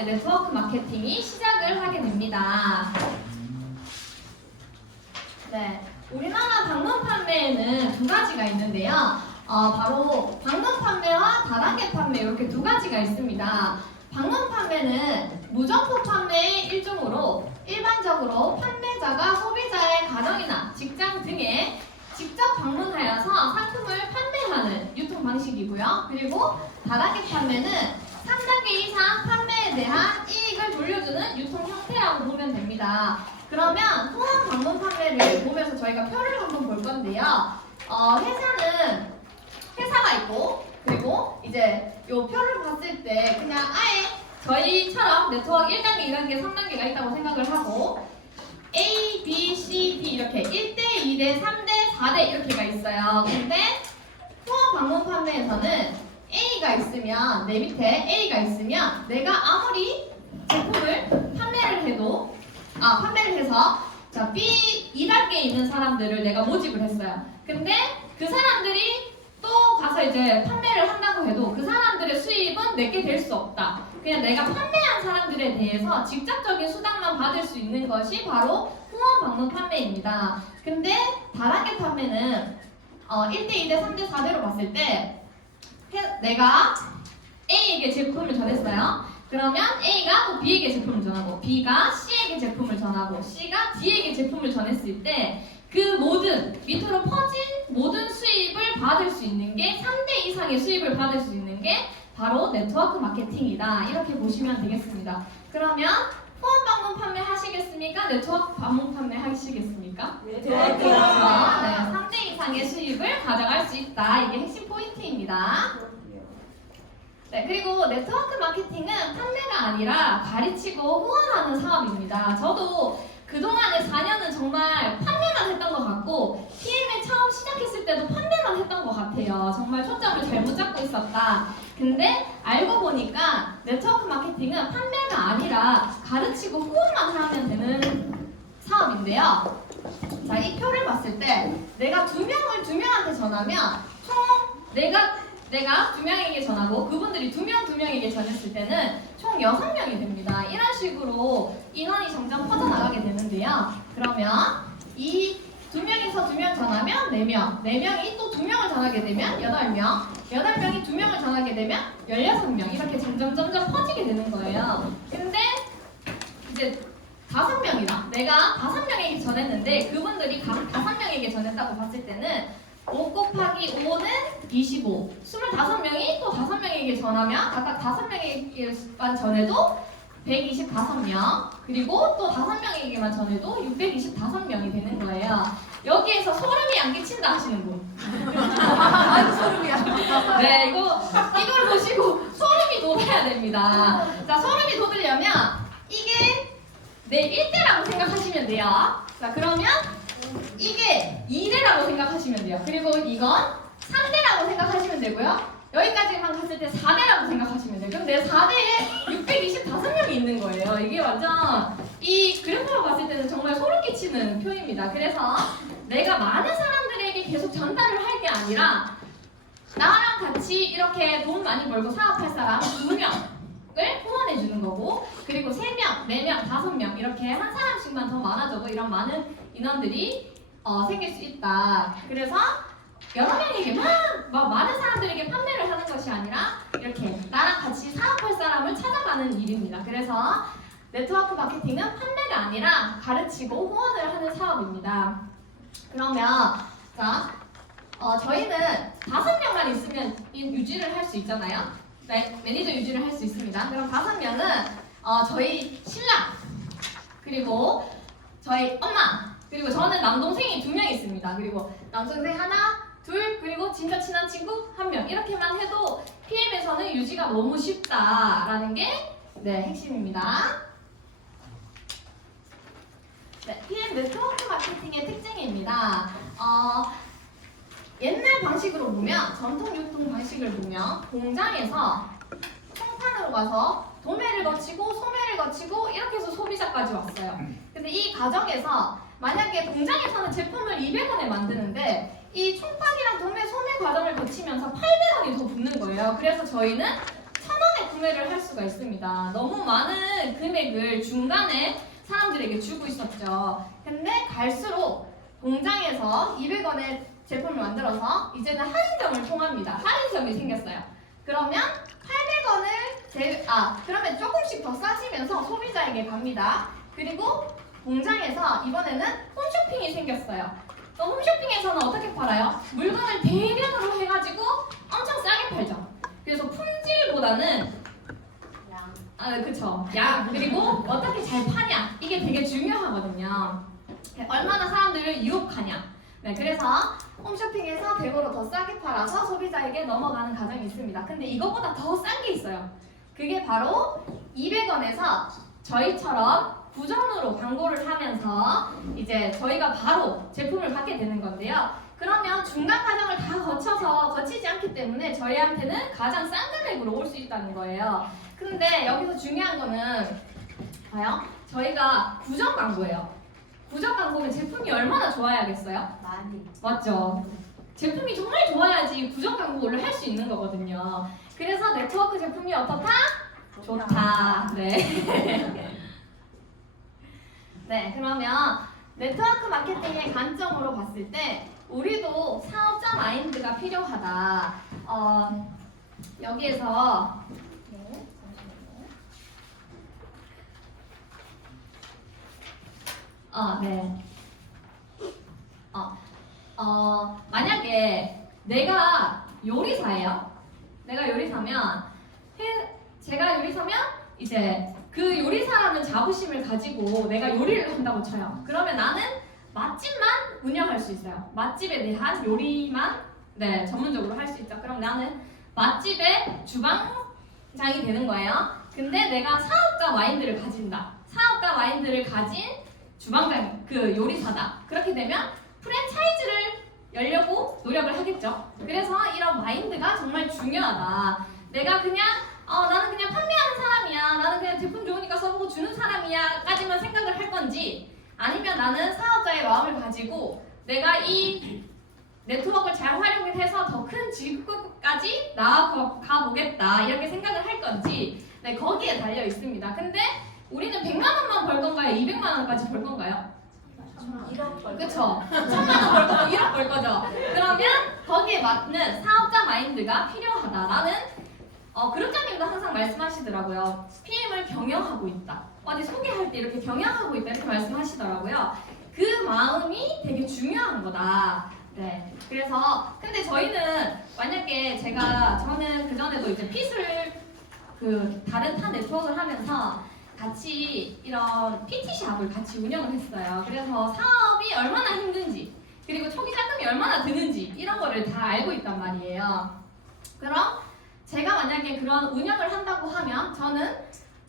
이제 네트워크 마케팅이 시작을 하게 됩니다. 네, 우리나라 방문 판매에는 두 가지가 있는데요. 바로 방문 판매와 다단계 판매 이렇게 두 가지가 있습니다. 방문 판매는 무점포 판매의 일종으로 일반적으로 판매자가 소비자의 가정이나 직장 등에 직접 방문하여서 상품을 판매하는 유통 방식이고요. 그리고 다단계 판매는 3단계 이상 판매에 대한 이익을 돌려주는 유통 형태라고 보면 됩니다. 그러면 후원 방문 판매를 보면서 저희가 표를 한번 볼 건데요. 회사는 회사가 있고, 그리고 이제 요 표를 봤을 때 그냥 아예 저희처럼 네트워크 1단계, 2단계, 3단계가 있다고 생각을 하고 A, B, C, D 이렇게 1대, 2대, 3대, 4대 이렇게가 있어요. 근데 후원 방문 판매에서는 A가 있으면, 내 밑에 A가 있으면 내가 아무리 제품을 판매를 해서 자 B 2단계에 있는 사람들을 내가 모집을 했어요. 근데 그 사람들이 또 가서 이제 판매를 한다고 해도 그 사람들의 수입은 내게 될 수 없다. 그냥 내가 판매한 사람들에 대해서 직접적인 수당만 받을 수 있는 것이 바로 후원 방문 판매입니다. 근데 다단계 판매는 1대, 2대, 3대, 4대로 봤을 때 내가 A에게 제품을 전했어요. 그러면 A가 또 B에게 제품을 전하고 B가 C에게 제품을 전하고 C가 D에게 제품을 전했을 때 그 모든 밑으로 퍼진 모든 수입을 받을 수 있는 게 3대 이상의 수입을 받을 수 있는 게 바로 네트워크 마케팅이다. 이렇게 보시면 되겠습니다. 그러면 후원 방문 판매 하시겠습니까? 네트워크 방문 판매 하시겠습니까? 네. 네, 3대 이상의 수입을 가져갈 수 있다. 이게 핵심 포인트입니다. 네, 그리고 네트워크 마케팅은 판매가 아니라 가르치고 후원하는 사업입니다. 저도 그동안의 4년은 정말 판매만 했던 것 같고 PM에 처음 시작했을 때도 판매만 했던 것 같아요. 정말 초점을 잘못 잡고 있었다. 근데 알고 보니까 네트워크 마케팅은 판매가 아니라 가르치고 후원만 하면 되는 사업인데요. 자, 이 표를 봤을 때 내가 두 명한테 전하면 총 내가 두 명에게 전하고 그분들이 두 명에게 전했을 때는 총 6명이 됩니다. 이런 식으로 인원이 점점 퍼져나가게 되는데요. 그러면 이 두 명에서 두 명 전하면 4명, 4명이 또 두 명을 전하게 되면 8명, 8명이 두 명을 전하게 되면 16명 이렇게 점점 퍼지게 되는 거예요. 근데 이제 5명이다. 내가 5명에게 전했는데 그분들이 각 5명에게 전했다고 봤을 때는 5 곱하기 5는 25. 25명이 또 5명에게 전하면 각각 5명에게만 전해도 125명. 그리고 또 5명에게만 전해도 625명이 되는 거예요. 여기에서 소름이 안 끼친다 하시는 분. 아주 소름이야. 네, 이걸 보시고 소름이 돋아야 됩니다. 자, 소름이 돋으려면 이게 내 1대라고 생각하시면 돼요. 자, 그러면 이게 2대라고 생각하시면 돼요. 그리고 이건 3대라고 생각하시면 되고요. 여기까지만 갔을 때 4대라고 생각하시면 돼요. 그럼 내 4대에 625명이 있는 거예요. 이게 완전 이 그래프로 봤을 때는 정말 소름 끼치는 표입니다. 그래서 내가 많은 사람들에게 계속 전달을 할 게 아니라 나랑 같이 이렇게 돈 많이 벌고 사업할 사람 2명을 후원해 주는 거고, 그리고 3명, 4명, 5명 이렇게 한 사람씩만 더 많아져도 이런 많은 인원들이 생길 수 있다. 그래서 여러 명에게 많은 사람들에게 판매를 하는 것이 아니라 이렇게 나랑 같이 사업할 사람을 찾아가는 일입니다. 그래서 네트워크 마케팅은 판매가 아니라 가르치고 후원을 하는 사업입니다. 그러면 자, 저희는 5명만 있으면 유지를 할 수 있잖아요. 네, 매니저 유지를 할 수 있습니다. 그럼 5명은 저희 신랑, 그리고 저희 엄마, 그리고 저는 남동생이 2명 있습니다. 그리고 남동생 하나, 둘, 그리고 진짜 친한 친구 1명 이렇게만 해도 PM에서는 유지가 너무 쉽다라는 게 핵심입니다. 네, PM 네트워크 마케팅의 특징입니다. 옛날 방식으로 보면, 전통 유통 방식을 보면 공장에서 총판으로 가서 도매를 거치고 소매를 거치고 이렇게 해서 소비자까지 왔어요. 근데 이 과정에서 만약에 공장에서는 제품을 200원에 만드는데 이 총판이랑 도매, 소매 과정을 거치면서 800원이 더 붙는 거예요. 그래서 저희는 1000원에 구매를 할 수가 있습니다. 너무 많은 금액을 중간에 사람들에게 주고 있었죠. 근데 갈수록 공장에서 200원의 제품을 만들어서 이제는 할인점을 통합니다. 할인점이 생겼어요. 그러면 800원을 그러면 조금씩 더 싸지면서 소비자에게 갑니다. 그리고 공장에서 이번에는 홈쇼핑이 생겼어요. 홈쇼핑에서는 어떻게 팔아요? 물건을 대량으로 해가지고 엄청 싸게 팔죠. 그래서 품질보다는 그쵸. 그리고 어떻게 잘 파냐 이게 되게 중요하거든요. 얼마나 사람들을 유혹하냐. 네, 그래서 홈쇼핑에서 100으로 더 싸게 팔아서 소비자에게 넘어가는 과정이 있습니다. 근데 이거보다 더 싼 게 있어요. 그게 바로 200원에서 저희처럼 구전으로 광고를 하면서 이제 저희가 바로 제품을 받게 되는 건데요. 그러면 중간 과정을 다 거치지 않기 때문에 저희한테는 가장 싼 금액으로 올 수 있다는 거예요. 근데 여기서 중요한 거는 봐요. 저희가 구전 광고예요. 구전 광고면 제품이 얼마나 좋아야겠어요? 많이. 맞죠? 제품이 정말 좋아야지 구전 광고를 할 수 있는 거거든요. 그래서 네트워크 제품이 어떻다? 좋다. 네. 네, 그러면 네트워크 마케팅의 관점으로 봤을 때 우리도 사업자 마인드가 필요하다. 여기에서 네. 만약에 내가 요리사예요. 내가 요리사면 제가 요리사면 이제 그 요리사라는 자부심을 가지고 내가 요리를 한다고 쳐요. 그러면 나는 맛집만 운영할 수 있어요. 맛집에 대한 요리만 전문적으로 할 수 있죠. 그럼 나는 맛집의 주방장이 되는 거예요. 근데 내가 사업가 마인드를 가진다. 사업가 마인드를 가진 주방장, 그 요리사다. 그렇게 되면 프랜차이즈를 열려고 노력을 하겠죠. 그래서 이런 마인드가 정말 중요하다. 내가 그냥 나는 그냥 판매하는 사람이야. 나는 그냥 제품 좋으니까 써보고 주는 사람이야. 까지만 생각을 할 건지 아니면 나는 사업자의 마음을 가지고 내가 이 네트워크를 잘 활용해서 더 큰 직급까지 나아가 보겠다. 이렇게 생각을 할 건지 거기에 달려 있습니다. 근데 우리는 100만 원만 벌 건가요? 200만 원까지 벌 건가요? 1억 벌. 그쵸? 1000만 원 벌 거고 1억 벌 거죠. 그러면 거기에 맞는 사업자 마인드가 필요하다. 나는 그룹장님도 항상 말씀하시더라고요. PM을 경영하고 있다. 어디 소개할 때 이렇게 경영하고 있다 이렇게 말씀하시더라고요. 그 마음이 되게 중요한 거다. 네. 그래서 근데 저희는 만약에 저는 그 전에도 이제 핏을 다른 타 네트워크를 하면서 같이 이런 PT샵을 같이 운영을 했어요. 그래서 사업이 얼마나 힘든지 그리고 초기 자금이 얼마나 드는지 이런 거를 다 알고 있단 말이에요. 그럼 제가 만약에 그런 운영을 한다고 하면 저는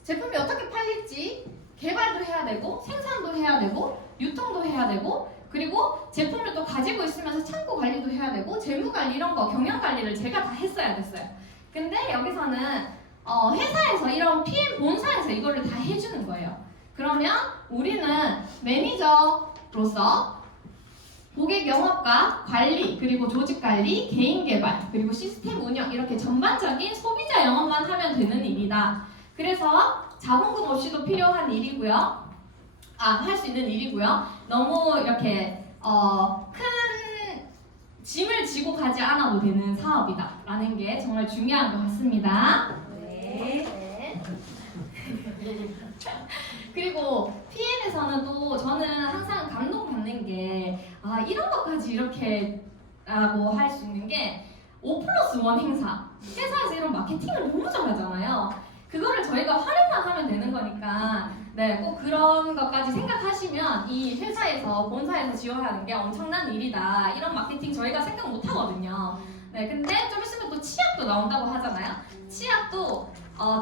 제품이 어떻게 팔릴지 개발도 해야 되고 생산도 해야 되고 유통도 해야 되고 그리고 제품을 또 가지고 있으면서 창고 관리도 해야 되고 재무 관리 이런 거 경영 관리를 제가 다 했어야 됐어요. 근데 여기서는 회사에서 이런 PM 본사에서 이거를 다 해주는 거예요. 그러면 우리는 매니저로서 고객 영업과 관리, 그리고 조직 관리, 개인 개발, 그리고 시스템 운영 이렇게 전반적인 소비자 영업만 하면 되는 일이다. 그래서 자본금 없이도 필요한 일이고요. 할 수 있는 일이고요. 너무 이렇게 큰 짐을 지고 가지 않아도 되는 사업이다. 라는 게 정말 중요한 것 같습니다. 네. 그리고 PM에서는 또 저는 항상 감동받는 게 이런 것까지 이렇게 라고 할 수 있는 게 5+1 행사 회사에서 이런 마케팅을 너무 잘하잖아요. 그거를 저희가 활용만 하면 되는 거니까 꼭 그런 것까지 생각하시면 이 회사에서 본사에서 지원하는 게 엄청난 일이다. 이런 마케팅 저희가 생각 못 하거든요. 근데 좀 있으면 또 치약도 나온다고 하잖아요. 치약도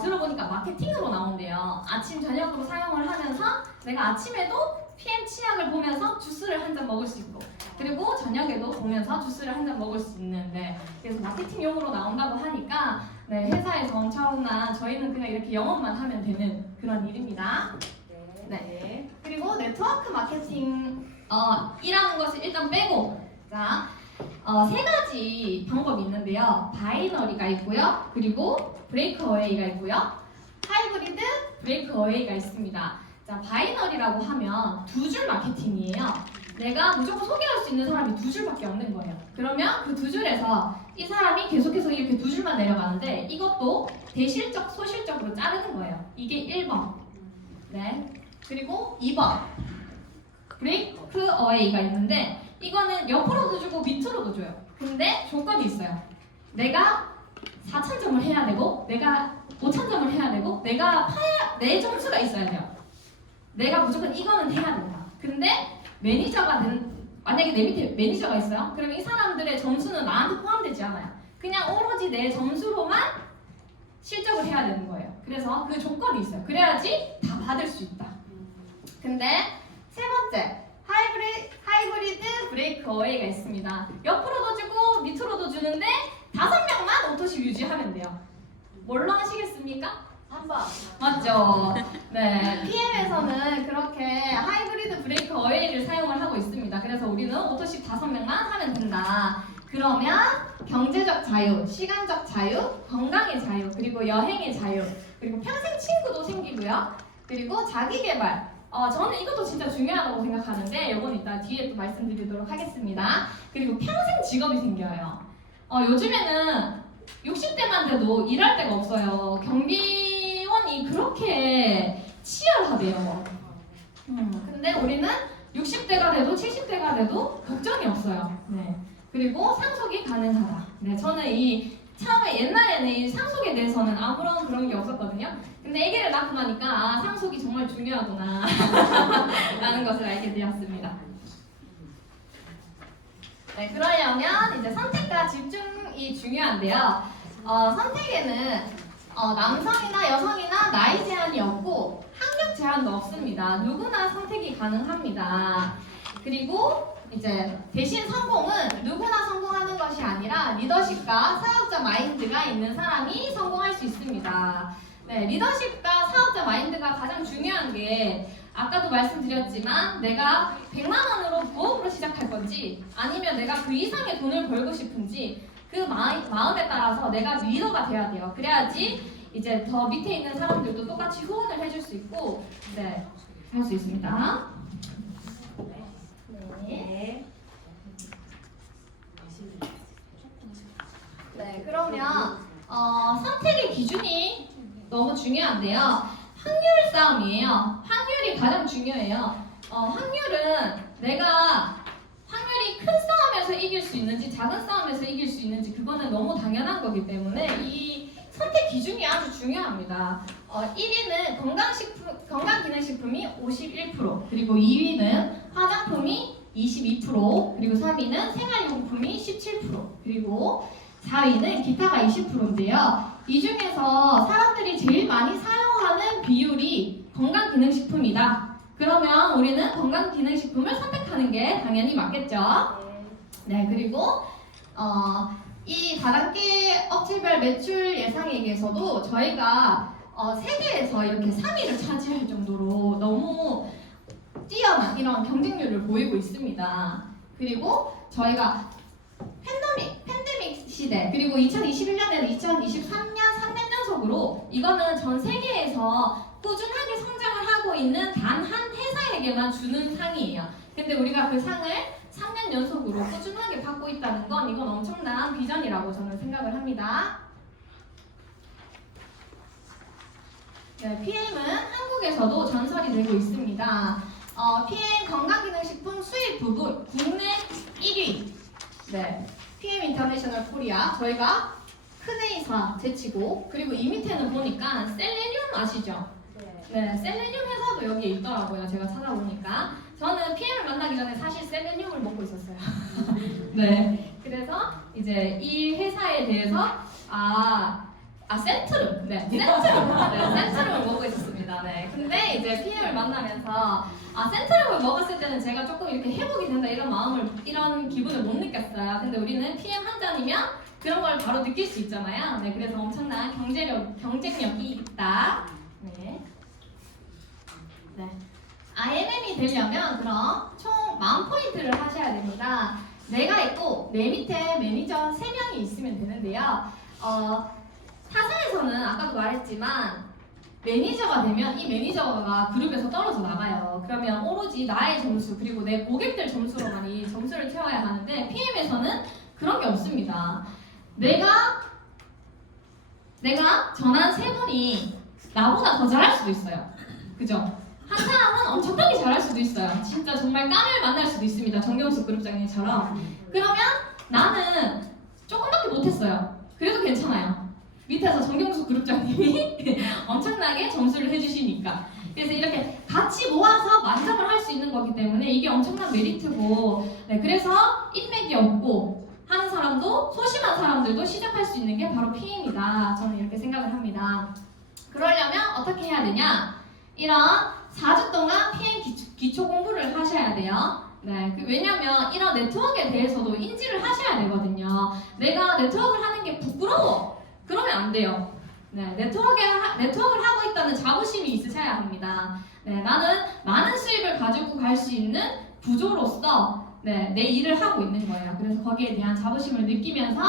들어보니까 마케팅으로 나온대요. 아침 저녁으로 사용을 하면서 내가 아침에도 PM 치약을 보면서 주스를 한 잔 먹을 수 있고 그리고 저녁에도 보면서 주스를 한 잔 먹을 수 있는데 그래서 마케팅용으로 나온다고 하니까 회사에서 엄청난 저희는 그냥 이렇게 영업만 하면 되는 그런 일입니다. 그리고 네트워크 마케팅 이라는 것을 일단 빼고 자 세 가지 방법이 있는데요. 바이너리가 있고요. 그리고 브레이크어웨이가 있고요. 하이브리드, 브레이크어웨이가 있습니다. 자, 바이너리라고 하면 두 줄 마케팅이에요. 내가 무조건 소개할 수 있는 사람이 두 줄밖에 없는 거예요. 그러면 그 두 줄에서 이 사람이 계속해서 이렇게 두 줄만 내려가는데 이것도 대실적, 소실적으로 자르는 거예요. 이게 1번. 네. 그리고 2번. 브레이크 어웨이가 있는데 이거는 옆으로도 주고 밑으로도 줘요. 근데 조건이 있어요. 내가 4,000점을 해야 되고 내가 5,000점을 해야 되고 내 점수가 있어야 돼요. 내가 무조건 이거는 해야 된다. 근데 만약에 내 밑에 매니저가 있어요? 그러면 이 사람들의 점수는 나한테 포함되지 않아요. 그냥 오로지 내 점수로만 실적을 해야 되는 거예요. 그래서 그 조건이 있어요. 그래야지 다 받을 수 있다. 근데 세 번째, 하이브리드 브레이크 어웨이가 있습니다. 옆으로도 주고 밑으로도 주는데 5명만 오토시 유지하면 돼요. 뭘로 하시겠습니까? 3번. 맞죠? 네, PM에서는 그렇게 하이브리드 브레이크 어웨이를 사용을 하고 있습니다. 그래서 우리는 오토식 5명만 하면 된다. 그러면 경제적 자유, 시간적 자유, 건강의 자유, 그리고 여행의 자유, 그리고 평생 친구도 생기고요. 그리고 자기 개발. 저는 이것도 진짜 중요하다고 생각하는데 이건 이따 뒤에 또 말씀드리도록 하겠습니다. 그리고 평생 직업이 생겨요. 요즘에는 60대만 돼도 일할 데가 없어요. 경비원이 그렇게 치열하대요. 근데 우리는 60대가 돼도 70대가 돼도 걱정이 없어요. 네. 그리고 상속이 가능하다. 네, 저는 처음에 옛날에는 이 상속에 대해서는 아무런 그런 게 없었거든요. 근데 아기를 낳고 나니까 상속이 정말 중요하구나 라는 것을 알게 되었습니다. 네, 그러려면 이제 선택과 집중이 중요한데요. 선택에는 남성이나 여성이나 나이 제한이 없고 학력 제한도 없습니다. 누구나 선택이 가능합니다. 그리고 이제 대신 성공은 누구나 성공하는 것이 아니라 리더십과 사업자 마인드가 있는 사람이 성공할 수 있습니다. 네, 리더십과 사업자 마인드가 가장 중요한 게 아까도 말씀드렸지만 내가 100만 원으로 부업으로 시작할 건지 아니면 내가 그 이상의 돈을 벌고 싶은지 그 마음에 따라서 내가 리더가 돼야 돼요. 그래야지 이제 더 밑에 있는 사람들도 똑같이 후원을 해줄 수 있고 네, 할 수 있습니다. 네. 네, 그러면 선택의 기준이 너무 중요한데요. 확률 싸움이에요. 확률이 가장 중요해요. 확률은 내가 확률이 큰 싸움에서 이길 수 있는지 작은 싸움에서 이길 수 있는지 그거는 너무 당연한 거기 때문에 이 선택 기준이 아주 중요합니다. 1위는 건강기능식품이 51%, 그리고 2위는 화장품이 22%, 그리고 3위는 생활용품이 17%, 그리고 4위는 기타가 20%인데요. 이 중에서 사람들이 제일 많이 사용하는 비율이 건강기능식품이다. 그러면 우리는 건강기능식품을 선택하는 게 당연히 맞겠죠. 네, 그리고 이 다단계 업체별 매출 예상액에서도 저희가 세계에서 이렇게 3위를 차지할 정도로 너무 뛰어난 이런 경쟁률을 보이고 있습니다. 그리고 저희가 팬데믹 시대 그리고 2021년에는 2023년 3년 연속으로 이거는 전 세계에서 꾸준하게 성장을 하고 있는 단 한 회사에게만 주는 상이에요. 근데 우리가 그 상을 3년 연속으로 꾸준하게 받고 있다는 건 이건 엄청난 비전이라고 저는 생각을 합니다. 네, PM은 한국에서도 전설이 되고 있습니다. PM 건강기능식품 수입 부분 국내 1위. 네, PM 인터내셔널 코리아 저희가 큰 A사 제치고 그리고 이 밑에는 보니까 셀레늄 아시죠? 네, 셀레늄 회사도 여기에 있더라고요. 제가 찾아보니까 저는 PM을 만나기 전에 사실 셀레늄을 먹고 있었어요. 네, 그래서 이제 이 회사에 대해서 센트룸, 센트룸을 먹고 있었습니다. 네, 근데 이제 PM을 만나면서 센트룸을 먹었을 때는 제가 조금 이렇게 회복이 된다 이런 기분을 못 느꼈어요. 근데 우리는 PM 한 잔이면 그런 걸 바로 느낄 수 있잖아요. 네, 그래서 엄청난 경쟁력이 있다. 네. IMM이 되려면 그럼 총 10,000포인트를 하셔야 됩니다. 내가 있고 내 밑에 매니저 3명이 있으면 되는데요. 타사에서는 아까도 말했지만 매니저가 되면 이 매니저가 그룹에서 떨어져 나가요. 그러면 오로지 나의 점수 그리고 내 고객들 점수로만 이 점수를 채워야 하는데 PM에서는 그런 게 없습니다. 내가 전한 3분이 나보다 더 잘할 수도 있어요. 그죠? 한 사람은 엄청나게 잘할 수도 있어요. 진짜 정말 깜을 만날 수도 있습니다. 정경수 그룹장님처럼. 그러면 나는 조금밖에 못했어요. 그래도 괜찮아요. 밑에서 정경수 그룹장님이 엄청나게 점수를 해주시니까. 그래서 이렇게 같이 모아서 만점을 할 수 있는 거기 때문에 이게 엄청난 메리트고, 네, 그래서 인맥이 없고 하는 사람도, 소심한 사람들도 시작할 수 있는 게 바로 PM이다. 저는 이렇게 생각을 합니다. 그러려면 어떻게 해야 되냐? 이런 4주 동안 PM 기초 공부를 하셔야 돼요. 네, 왜냐면 이런 네트워크에 대해서도 인지를 하셔야 되거든요. 내가 네트워크를 하는 게 부끄러워. 그러면 안 돼요. 네, 네트워크를 하고 있다는 자부심이 있으셔야 합니다. 네, 나는 많은 수입을 가지고 갈 수 있는 구조로서 네, 내 일을 하고 있는 거예요. 그래서 거기에 대한 자부심을 느끼면서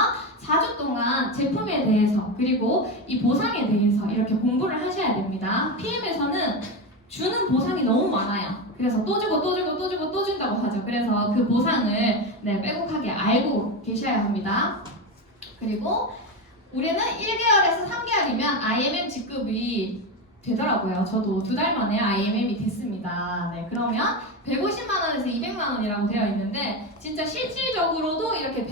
4주 동안 제품에 대해서 그리고 이 보상에 대해서 이렇게 공부를 하셔야 됩니다. PM에서는 주는 보상이 너무 많아요. 그래서 또 주고 또 주고 또 주고 또 준다고 하죠. 그래서 그 보상을 네, 빼곡하게 알고 계셔야 합니다. 그리고 우리는 1개월에서 3개월이면 IMM 직급이 되더라고요. 저도 2달 만에 IMM이 됐습니다. 네, 그러면 150만 원에서 200만 원이라고 되어 있는데 진짜 실질적으로도 이렇게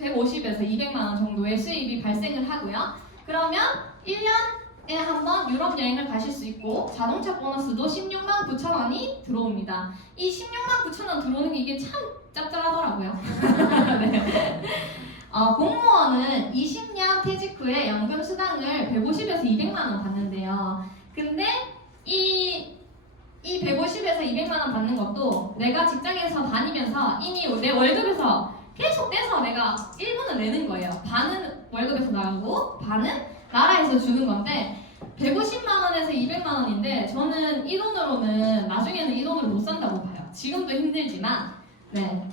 150에서 200만 원 정도의 수입이 발생을 하고요. 그러면 1년에 한 번 유럽 여행을 가실 수 있고 자동차 보너스도 16만 9천 원이 들어옵니다. 이 16만 9천 원 들어오는 게 이게 참 짭짤하더라고요. 네. 공무원은 20년 퇴직 후에 연금 수당을 150에서 200만 원 받는데요. 근데 이 150에서 200만 원 받는 것도 내가 직장에서 다니면서 이미 내 월급에서 계속 떼서 내가 1분을 내는 거예요. 반은 월급에서 나가고 반은 나라에서 주는 건데 150만 원에서 200만 원인데 저는 이 돈으로는 나중에는 이 돈을 못 산다고 봐요. 지금도 힘들지만 네,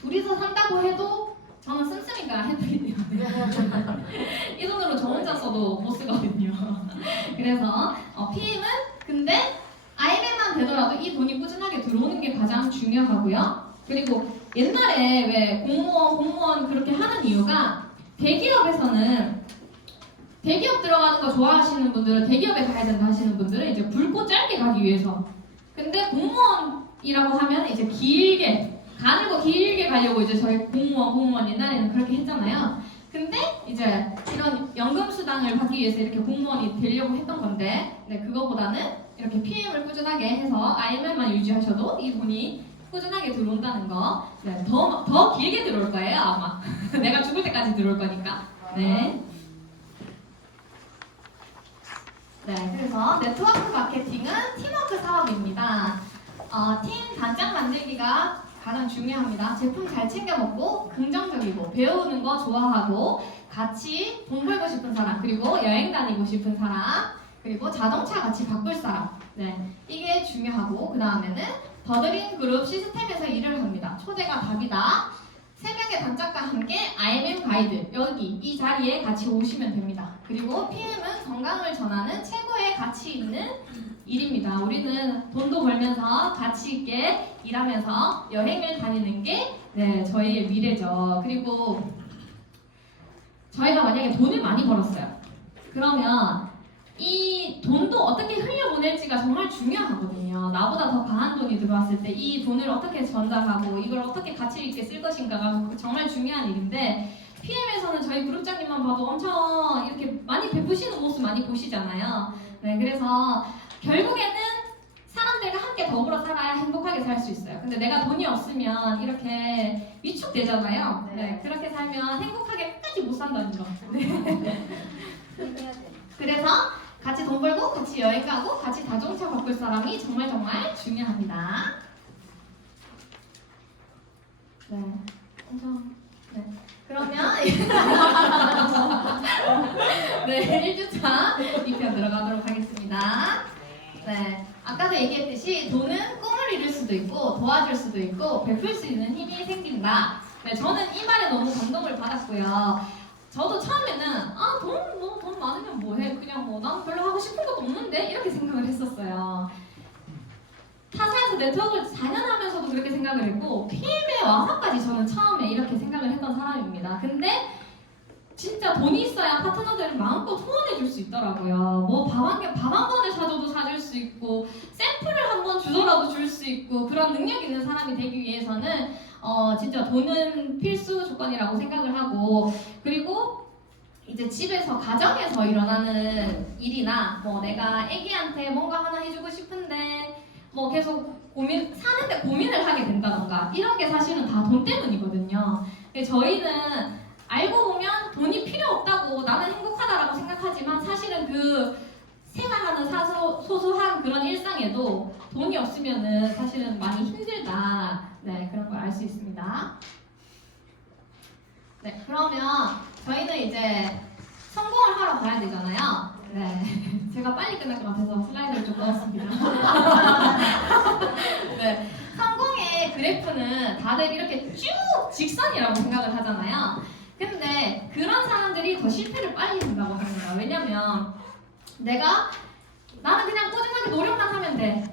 둘이서 산다고 해도 저는 씀씀이가 해드리네요. 이 돈으로 저 혼자 써도 못 쓰거든요. 그래서 PM은 근데 IMM만 되더라도 이 돈이 꾸준하게 들어오는 게 가장 중요하고요. 그리고 옛날에 왜 공무원 그렇게 하는 이유가 대기업에서는 대기업 들어가는 거 좋아하시는 분들은 대기업에 가야 된다 하시는 분들은 이제 굵고 짧게 가기 위해서. 근데 공무원이라고 하면 이제 길게 가늘고 길게 가려고 이제 저희 공무원 옛날에는 그렇게 했잖아요. 근데 이제 이런 연금수당을 받기 위해서 이렇게 공무원이 되려고 했던 건데 네, 그거보다는 이렇게 PM을 꾸준하게 해서 IMM만 유지하셔도 이 돈이 꾸준하게 들어온다는 거. 네, 더 길게 들어올 거예요 아마. 내가 죽을 때까지 들어올 거니까. 네. 네, 그래서 네트워크 마케팅은 팀워크 사업입니다. 팀 단짝 만들기가 가장 중요합니다. 제품 잘 챙겨 먹고 긍정적이고 배우는 거 좋아하고 같이 돈 벌고 싶은 사람 그리고 여행 다니고 싶은 사람 그리고 자동차 같이 바꿀 사람 네, 이게 중요하고 그 다음에는 더드림 그룹 시스템에서 일을 합니다. 초대가 답이다. 3명의 단짝과 함께 IMM 가이드 여기 이 자리에 같이 오시면 됩니다. 그리고 PM은 건강을 전하는 최고의 가치 있는 일입니다. 우리는 돈도 벌면서 가치 있게 일하면서 여행을 다니는 게 네, 저희의 미래죠. 그리고 저희가 만약에 돈을 많이 벌었어요. 그러면 이 돈도 어떻게 흘려보낼지가 정말 중요하거든요. 나보다 더 강한 돈이 들어왔을 때 이 돈을 어떻게 전달하고 이걸 어떻게 가치 있게 쓸 것인가가 정말 중요한 일인데 PM에서는 저희 그룹장님만 봐도 엄청 이렇게 많이 베푸시는 모습 많이 보시잖아요. 네, 그래서 결국에는 사람들과 함께 더불어 살아야 행복하게 살 수 있어요. 근데 내가 돈이 없으면 이렇게 위축되잖아요. 네, 그렇게 살면 행복하게 끝까지 못 산다는 거. 네. 그래서 같이 돈 벌고 같이 여행 가고 같이 자동차 바꿀 사람이 정말 중요합니다. 네, 엄청 네. 그러면 네 1주차 2편 들어가도록 하겠습니다. 네, 아까도 얘기했듯이 돈은 꿈을 이룰 수도 있고 도와줄 수도 있고 베풀 수 있는 힘이 생긴다. 네, 저는 이 말에 너무 감동을 받았고요. 저도 처음에는 돈 많으면 뭐해? 그냥 뭐 나는 별로 하고 싶은 것도 없는데 이렇게 생각을 했었어요. 타사에서 네트워크를 4년 하면서도 그렇게 생각을 했고 PM에 와서까지 저는 처음에 이렇게 생각을 했던 사람입니다. 근데 진짜 돈이 있어야 파트너들을 마음껏 후원해 줄 수 있더라고요. 뭐 밥 한 번을 사줘도 사줄 수 있고 샘플을 한 번 주더라도 줄 수 있고 그런 능력 있는 사람이 되기 위해서는 진짜 돈은 필수 조건이라고 생각을 하고 그리고 이제 집에서 가정에서 일어나는 일이나 뭐 내가 애기한테 뭔가 하나 해주고 싶은데 뭐 계속 사는데 고민을 하게 된다던가 이런 게 사실은 다 돈 때문이거든요. 근데 저희는 알고 보면 돈이 필요 없다고 나는 행복하다라고 생각하지만 사실은 그 생활하는 소소한 그런 일상에도 돈이 없으면은 사실은 많이 힘들다. 네, 그런 걸 알 수 있습니다. 네, 그러면 저희는 이제 성공을 하러 가야 되잖아요. 네, 제가 빨리 끝날 것 같아서 슬라이드를 좀 넣었습니다. 네, 성공의 그래프는 다들 이렇게 쭉 직선이라고 생각을 하잖아요. 근데 그런 사람들이 더 실패를 빨리 한다고 합니다. 왜냐면 나는 그냥 꾸준하게 노력만 하면 돼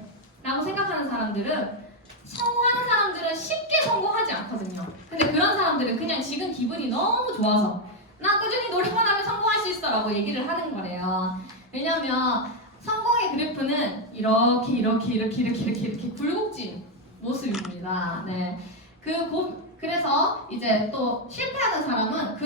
라고 생각하는 사람들은 성공하는 사람들은 쉽게 성공하지 않거든요. 근데 그런 사람들은 그냥 지금 기분이 너무 좋아서 나 꾸준히 노력만 하면 성공할 수 있어 라고 얘기를 하는 거래요. 왜냐면 성공의 그래프는 이렇게 굴곡진 모습입니다. 네. 그래서 이제 또 실패하는 사람은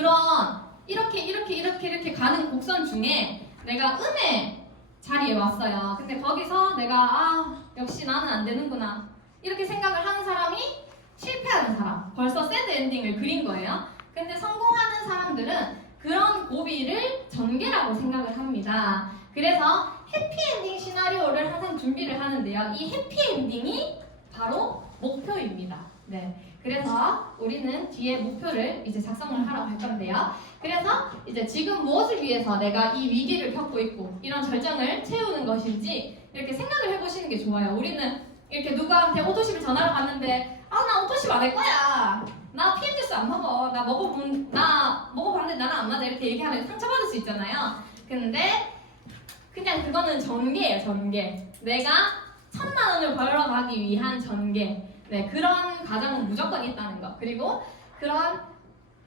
이렇게 가는 곡선 중에 내가 음의 자리에 왔어요. 근데 거기서 내가 역시 나는 안 되는구나 이렇게 생각을 하는 사람이 실패하는 사람, 벌써 새드 엔딩을 그린 거예요. 근데 성공하는 사람들은 그런 고비를 전개라고 생각을 합니다. 그래서 해피엔딩 시나리오를 항상 준비를 하는데요. 이 해피엔딩이 바로 목표입니다. 네. 그래서 우리는 뒤에 목표를 이제 작성을 하러 갈 건데요. 그래서 이제 지금 무엇을 위해서 내가 이 위기를 겪고 있고 이런 절정을 채우는 것인지 이렇게 생각을 해보시는 게 좋아요. 우리는 이렇게 누구한테 오토십을 전화로 갔는데 나 오토십 안 할 거야. 나 PM 주스 안 먹어. 나 먹어봤는데 나는 안 맞아. 이렇게 얘기하면 상처받을 수 있잖아요. 근데 그냥 그거는 전개예요. 전개. 내가 1,000만 원을 벌러 가기 위한 전개. 네, 그런 과정은 무조건 있다는 거. 그리고 그런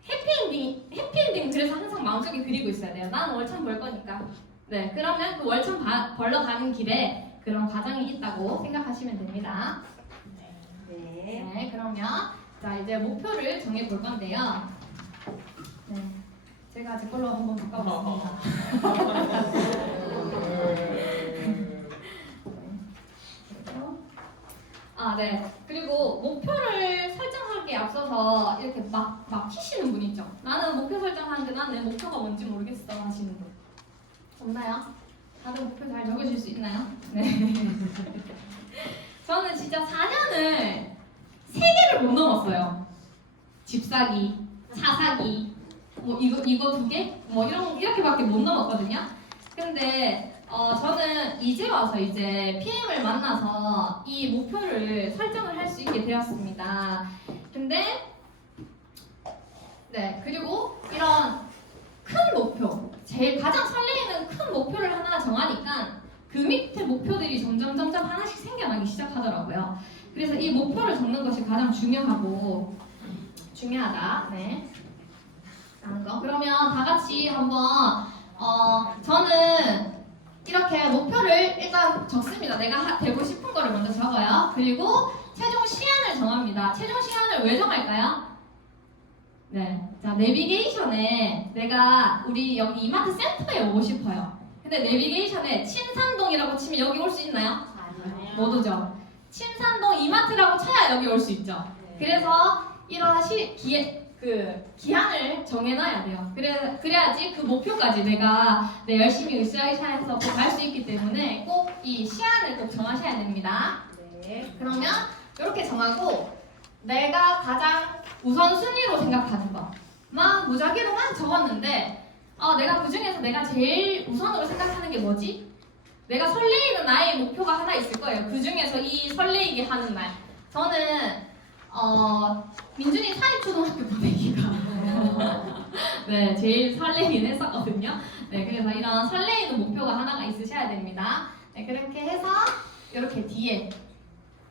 해피엔딩 그래서 항상 마음속에 그리고 있어야 돼요. 난 월천 벌 거니까. 네, 그러면 그 월천 벌러 가는 길에 그런 과정이 있다고 생각하시면 됩니다. 네, 그러면 자 이제 목표를 정해 볼 건데요. 네, 제가 제 걸로 한번 바꿔봤습니다. 네. 그리고 목표를 설정하기에 앞서서 이렇게 막히시는 분 있죠? 나는 목표 설정하는데 난 내 목표가 뭔지 모르겠어 하시는 분. 없나요? 다들 목표 잘 적으실 수 있나요? 네. 저는 진짜 4년을 3개를 못 넘었어요. 집 사기, 차 사기, 뭐 이거 2개? 뭐 이렇게밖에 못 넘었거든요. 근데 저는 이제 와서 이제 PM을 만나서 이 목표를 설정을 할 수 있게 되었습니다. 근데 네, 그리고 이런 큰 목표, 제일 가장 설레이는 큰 목표를 하나 정하니까 그 밑에 목표들이 점점 하나씩 생겨나기 시작하더라고요. 그래서 이 목표를 적는 것이 가장 중요하다. 네. 라는 거. 그러면 다 같이 한번 저는 이렇게 목표를 일단 적습니다. 내가 되고 싶은 거를 먼저 적어요. 그리고 최종 시간을 정합니다. 최종 시간을 왜 정할까요? 네, 자 내비게이션에 우리 여기 이마트 센터에 오고 싶어요. 근데 내비게이션에 침산동이라고 치면 여기 올 수 있나요? 아니요. 못 오죠. 침산동 이마트라고 쳐야 여기 올 수 있죠. 그래서 이런 기한을 정해놔야 돼요. 그래야지 그 목표까지 내가 열심히 으쌰으쌰해서 꼭 갈 수 있기 때문에 꼭 이 시간을 꼭 정하셔야 됩니다. 네. 그러면 이렇게 정하고 내가 가장 우선순위로 생각하는 거 막 무작위로 막 적었는데 내가 그 중에서 내가 제일 우선으로 생각하는 게 뭐지? 내가 설레이는 나의 목표가 하나 있을 거예요. 그 중에서 이 설레이게 하는 날 저는 민준이 사립초등학교 보내기가 네, 제일 설레긴 했었거든요. 네, 그래서 이런 설레이는 목표가 하나가 있으셔야 됩니다. 네, 그렇게 해서 이렇게 뒤에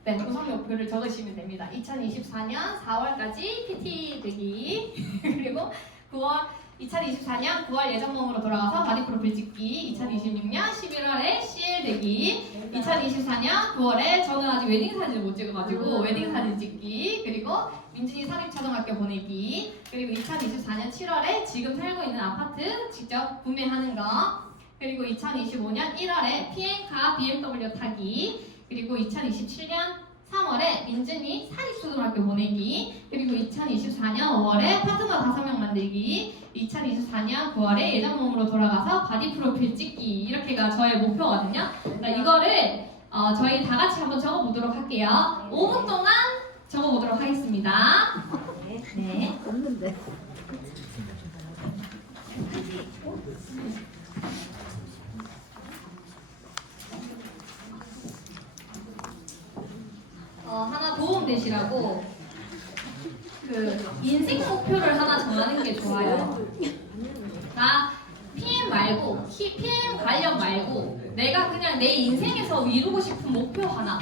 네, 우선 목표를 적으시면 됩니다. 2024년 4월까지 PT 되기 그리고 2024년 9월 예정 모음으로 돌아가서 바디 프로필 찍기 2026년 11월에 CL 되기 2024년 9월에 저는 아직 웨딩 사진을 못 찍어가지고 웨딩 사진 찍기 그리고 민준이 사립초등학교 보내기 그리고 2024년 7월에 지금 살고 있는 아파트 직접 구매하는 거 그리고 2025년 1월에 비행카 BMW 타기 그리고 2027년 3월에 민준이 사립초등학교 보내기 그리고 2024년 5월에 파트너 5명 만들기 2024년 9월에 예정 모음으로 돌아가서 바디 프로필 찍기 이렇게가 저의 목표거든요. 그러니까 이거를 저희 다 같이 한번 적어보도록 할게요. 5분 동안 적어보도록 하겠습니다. 네. 없는데. 하나 도움 되시라고 그 인생 목표를 하나 정하는 게 좋아요. 나 PM 말고 PM 관련 말고 내가 그냥 내 인생에서 이루고 싶은 목표 하나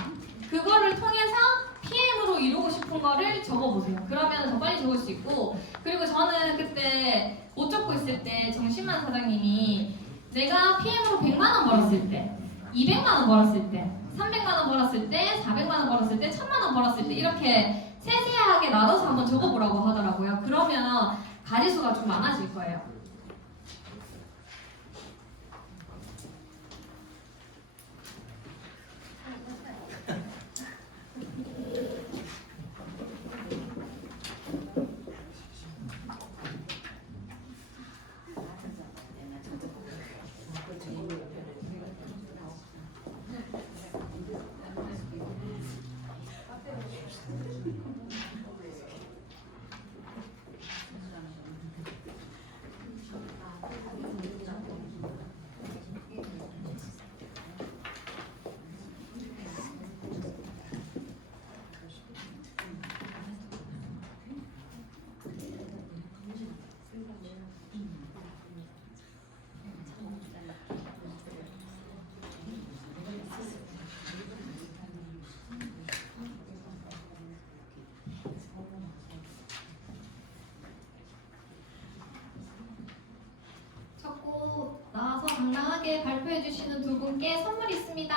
그거를 통해서 PM으로 이루고 싶은 거를 적어보세요. 그러면 더 빨리 적을 수 있고 그리고 저는 그때 옷 적고 있을 때 정신만 사장님이 내가 PM으로 100만 원 벌었을 때 200만 원 벌었을 때 300만 원 벌었을 때 400만 원 벌었을 때 1000만 원 벌었을 때 이렇게 세세하게 나눠서 한번 적어보라고 하더라고요. 그러면 가지수가 좀 많아질 거예요. 적고 나와서 당당하게 발표해 주시는 두 분께 선물 있습니다.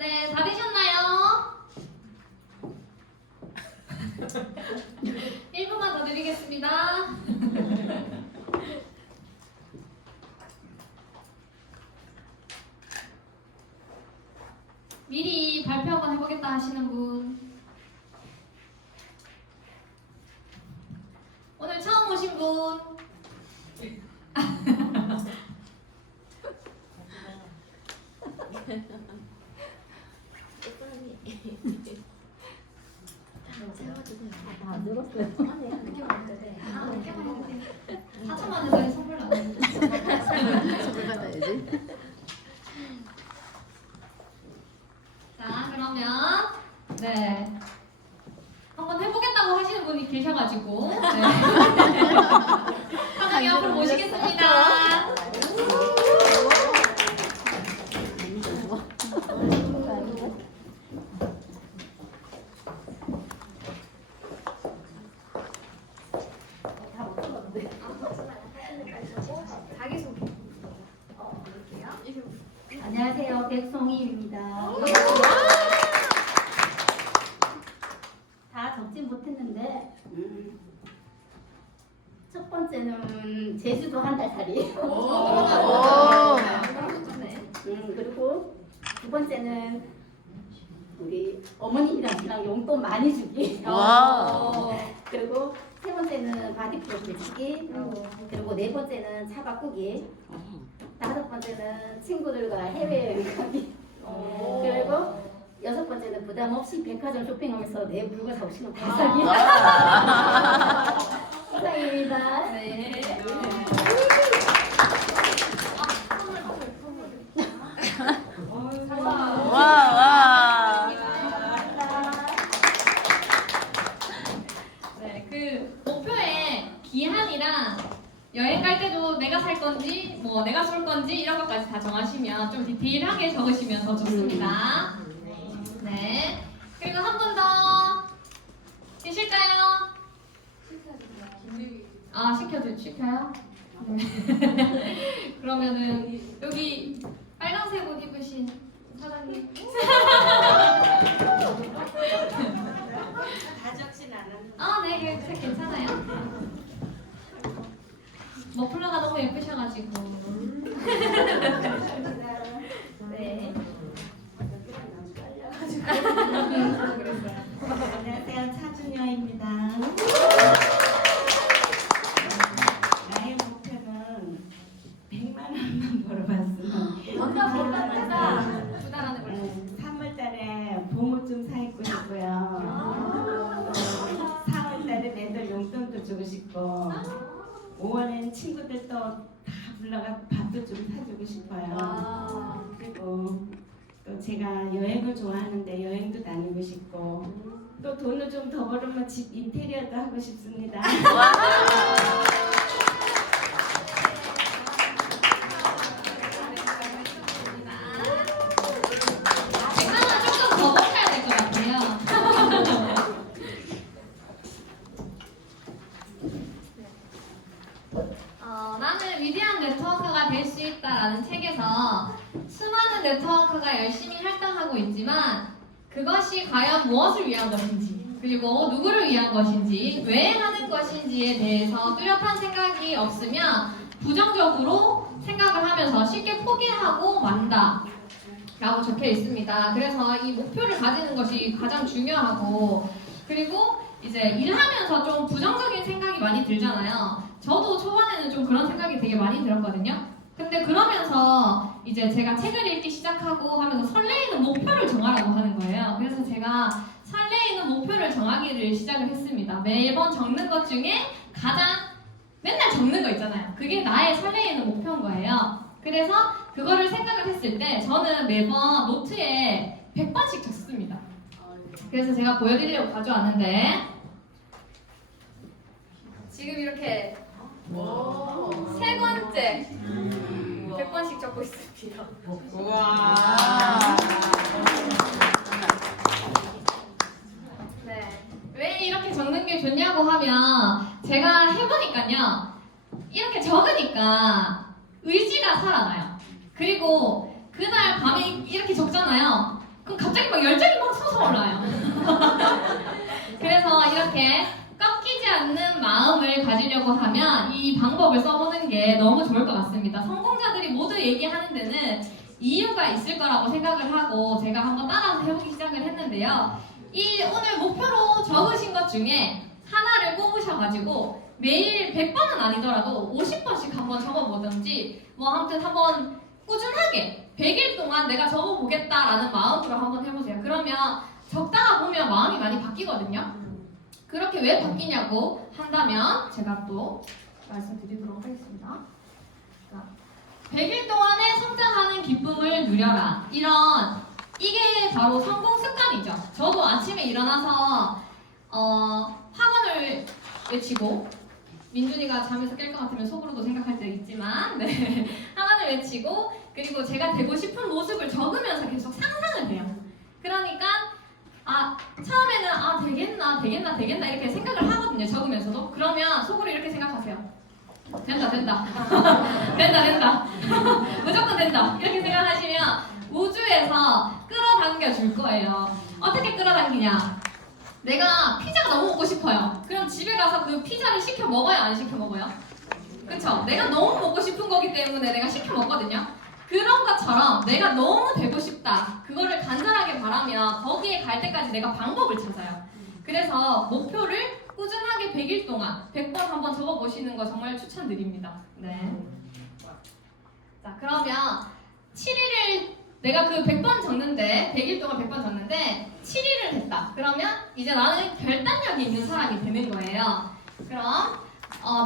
네, 다 되셨나요? 1분만 더 드리겠습니다. 미리 발표 한번 해보겠다 하시는 분. 오늘 처음 오신 분. 다 늘었어요. 늦게 왔는데. 4천만 원짜리 선물 나왔는데. 선물 받아야지. 자, 그러면 네. 한번 해보겠다고 하시는 분이 계셔가지고 네. 사장님 앞으로 모시겠습니다. 자기소개. 안녕하세요. 백송희입니다. 다 적진 못했는데 첫 번째는 제주도 한 달 살이. 그리고 두 번째는 우리 어머님이랑 신랑 용돈 많이 주기. 그리고 세 번째는 바디프로 배치기. 그리고 네 번째는 차 바꾸기. 다섯 번째는 친구들과 해외여행 가기. 그리고 여섯 번째는 부담 없이 백화점 쇼핑하면서 내 물건 사고 싶은 거 다 사기. 이상입니다. 네. 네, 그 목표의 기한이랑 여행 갈 때도 내가 살 건지 뭐 내가 쏠 건지 이런 것까지 다 정하시면 좀 디테일하게 적으시면 더 좋습니다. 네. 그리고 한 분 더 계실까요? 아, 시켜요? 네. 그러면은 여기 빨간색 옷 입으신 사장님. 다 적진 않았는데. 아, 네, 괜찮아요. 머플러가 너무 예쁘셔가지고. 네. 안녕하세요. 차준여입니다. 나의 목표는 100만 원만 벌어봤으면 뭔가 두 달 안에 벌써. 3월달에 봄옷 좀 사 입고 싶고요. 4월달에 애들 용돈도 주고 싶고 5월엔 친구들 또 다 불러가 밥도 좀 사주고 싶어요. 그리고 또 제가 여행을 좋아하는데 여행도 다니고 싶고 또 돈을 좀 더 벌으면 집 인테리어도 하고 싶습니다. 백화점 조금 더 버텨야 될 것 같아요. 나는 위대한 네트워커가 될 수 있다라는 책에서 수많은 네트워커가 열심히 활동하고 있지만 그것이 과연 무엇을 위한 것인지 그리고 누구를 위한 것인지 왜 하는 것인지에 대해서 뚜렷한 생각이 없으면 부정적으로 생각을 하면서 쉽게 포기하고 만다 라고 적혀 있습니다. 그래서 이 목표를 가지는 것이 가장 중요하고 그리고 이제 일하면서 좀 부정적인 생각이 많이 들잖아요. 저도 초반에는 좀 그런 생각이 되게 많이 들었거든요. 근데 그러면서 이제 제가 책을 읽기 시작하고 하면서 설레이는 목표를 정하라고 하는 거예요. 그래서 제가 설레이는 목표를 정하기를 시작을 했습니다. 매번 적는 것 중에 가장 맨날 적는 거 있잖아요. 그게 나의 설레이는 목표인 거예요. 그래서 그거를 생각을 했을 때 저는 매번 노트에 100번씩 적습니다. 그래서 제가 보여드리려고 가져왔는데 지금 이렇게 세 번째 100번씩 적고 있습니다. 네. 왜 이렇게 적는 게 좋냐고 하면 제가 해보니까요. 이렇게 적으니까 의지가 살아나요. 그리고 그날 밤에 이렇게 적잖아요. 그럼 갑자기 막 열정이 막 솟아올라요. 그래서 이렇게 꺾이지 않는 마음을 가지려고 하면 이 방법을 써보는 게 너무 좋을 것 같습니다. 성공자들이 모두 얘기하는 데는 이유가 있을 거라고 생각을 하고 제가 한번 따라서 해보기 시작을 했는데요. 이 오늘 목표로 적으신 것 중에 하나를 꼽으셔가지고 매일 100번은 아니더라도 50번씩 한번 적어보든지 뭐 아무튼 한번 꾸준하게 100일 동안 내가 적어보겠다라는 마음으로 한번 해보세요. 그러면 적다가 보면 마음이 많이 바뀌거든요. 그렇게 왜 바뀌냐고 한다면 제가 또 말씀드리도록 하겠습니다. 자, 100일 동안에 성장하는 기쁨을 누려라. 이게 바로 성공 습관이죠. 저도 아침에 일어나서 학원을 외치고 민준이가 잠에서 깰 것 같으면 속으로도 생각할 때 있지만 네. 학원을 외치고 그리고 제가 되고 싶은 모습을 적으면서 계속 상상을 해요. 그러니까 처음에는 되겠나 이렇게 생각을 하거든요. 적으면서도. 그러면 속으로 이렇게 생각하세요. 된다. 무조건 된다. 이렇게 생각하시면 우주에서 끌어당겨 줄 거예요. 어떻게 끌어당기냐? 내가 피자가 너무 먹고 싶어요. 그럼 집에 가서 그 피자를 시켜 먹어요? 안 시켜 먹어요? 그쵸? 내가 너무 먹고 싶은 거기 때문에 내가 시켜 먹거든요. 그런 것처럼 내가 너무 되고 싶다. 그거를 간절하게 바라면 거기에 갈 때까지 내가 방법을 찾아요. 그래서 목표를 꾸준하게 100일 동안 100번 한번 적어보시는 거 정말 추천드립니다. 네. 자, 그러면 7일을 내가 그 100번 적는데 100일 동안 100번 적는데 7일을 했다. 그러면 이제 나는 결단력이 있는 사람이 되는 거예요. 그럼